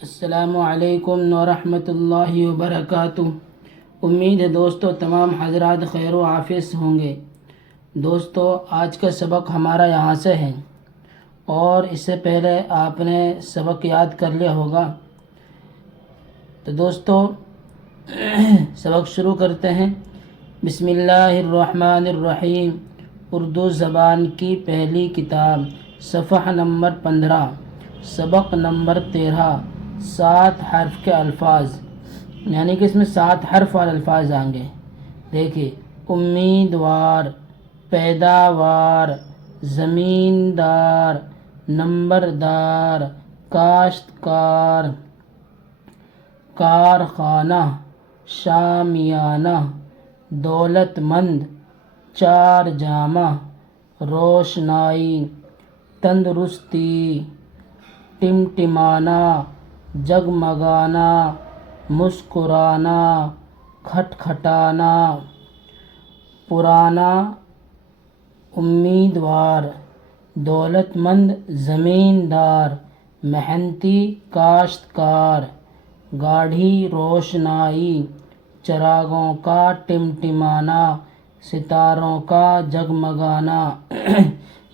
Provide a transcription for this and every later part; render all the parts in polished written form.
السلام علیکم ورحمۃ اللہ وبرکاتہ۔ امید ہے دوستو تمام حضرات خیر و عافیت ہوں گے۔ دوستو آج کا سبق ہمارا یہاں سے ہے، اور اس سے پہلے آپ نے سبق یاد کر لیا ہوگا۔ تو دوستو سبق شروع کرتے ہیں۔ بسم اللہ الرحمن الرحیم۔ اردو زبان کی پہلی کتاب، صفحہ نمبر 15، سبق نمبر 13، 7 حرف کے الفاظ، یعنی کہ اس میں 7 حرف والے الفاظ آئیں گے۔ دیکھیے، امیدوار، پیداوار، زمیندار، نمبردار، کاشتکار، کارخانہ، شامیانہ، دولت مند، چار جامہ، روشنائی، تندرستی، ٹمٹمانا، جگمگانا، مسکرانا، کھٹکھٹانا، پرانا، امیدوار، دولت مند، زمیندار، محنتی، کاشتکار، گاڑھی، روشنائی، چراغوں کا ٹمٹمانا، ستاروں کا جگمگانا۔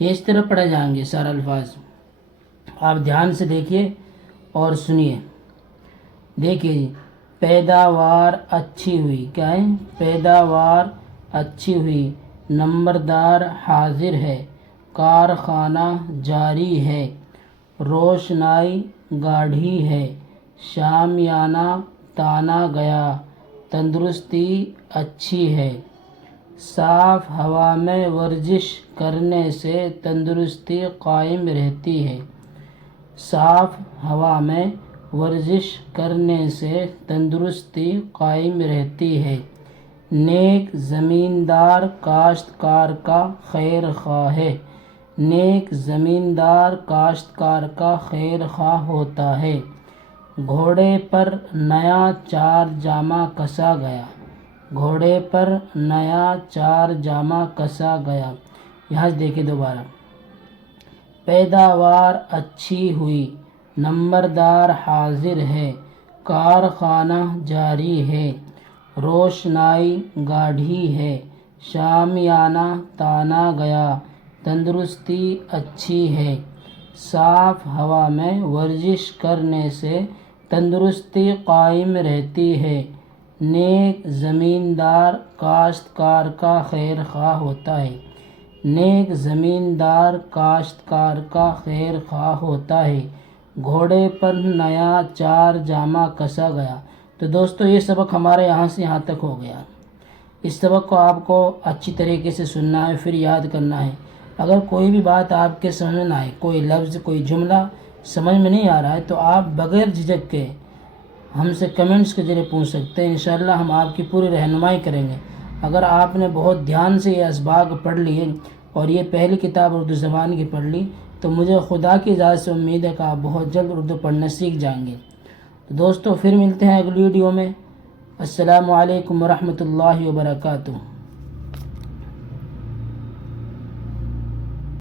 یہ اس طرح پڑھے جائیں گے سارے الفاظ۔ آپ دھیان سے دیکھیے اور سنیے۔ دیکھیے جی، پیداوار اچھی ہوئی، کیا ہے؟ پیداوار اچھی ہوئی، نمبردار حاضر ہے، کارخانہ جاری ہے، روشنائی گاڑھی ہے، شامیانہ تانا گیا، تندرستی اچھی ہے، صاف ہوا میں ورزش کرنے سے تندرستی قائم رہتی ہے، صاف ہوا میں ورزش کرنے سے تندرستی قائم رہتی ہے، نیک زمیندار کاشتکار کا خیر خواہ ہے، نیک زمیندار کاشتکار کا خیر خواہ ہوتا ہے، گھوڑے پر نیا چار جامہ کسا گیا، گھوڑے پر نیا چار جامہ کسا گیا۔ یہاں سے دیکھیں دوبارہ، پیداوار اچھی ہوئی، نمبردار حاضر ہے، کارخانہ جاری ہے، روشنائی گاڑھی ہے، شامیانہ تانا گیا، تندرستی اچھی ہے، صاف ہوا میں ورزش کرنے سے تندرستی قائم رہتی ہے، نیک زمیندار کاشتکار کا خیر خواہ ہوتا ہے، نیک زمیندار کاشتکار کا خیر خواہ ہوتا ہے، گھوڑے پر نیا چار جامہ کسا گیا۔ تو دوستو یہ سبق ہمارے یہاں سے یہاں تک ہو گیا۔ اس سبق کو آپ کو اچھی طریقے سے سننا ہے، پھر یاد کرنا ہے۔ اگر کوئی بھی بات آپ کے سمجھ میں نہ آئے، کوئی لفظ، کوئی جملہ سمجھ میں نہیں آ رہا ہے، تو آپ بغیر جھجک کے ہم سے کمنٹس کے ذریعے پوچھ سکتے ہیں۔ انشاءاللہ ہم آپ کی پوری رہنمائی کریں گے۔ اگر آپ نے بہت دھیان سے یہ اسباق پڑھ لیے اور یہ پہلی کتاب اردو زبان کی پڑھ لی، تو مجھے خدا کی ذات سے امید ہے کہ آپ بہت جلد اردو پڑھنا سیکھ جائیں گے۔ تو دوستو پھر ملتے ہیں اگلی ویڈیو میں۔ السلام علیکم ورحمۃ اللہ وبرکاتہ۔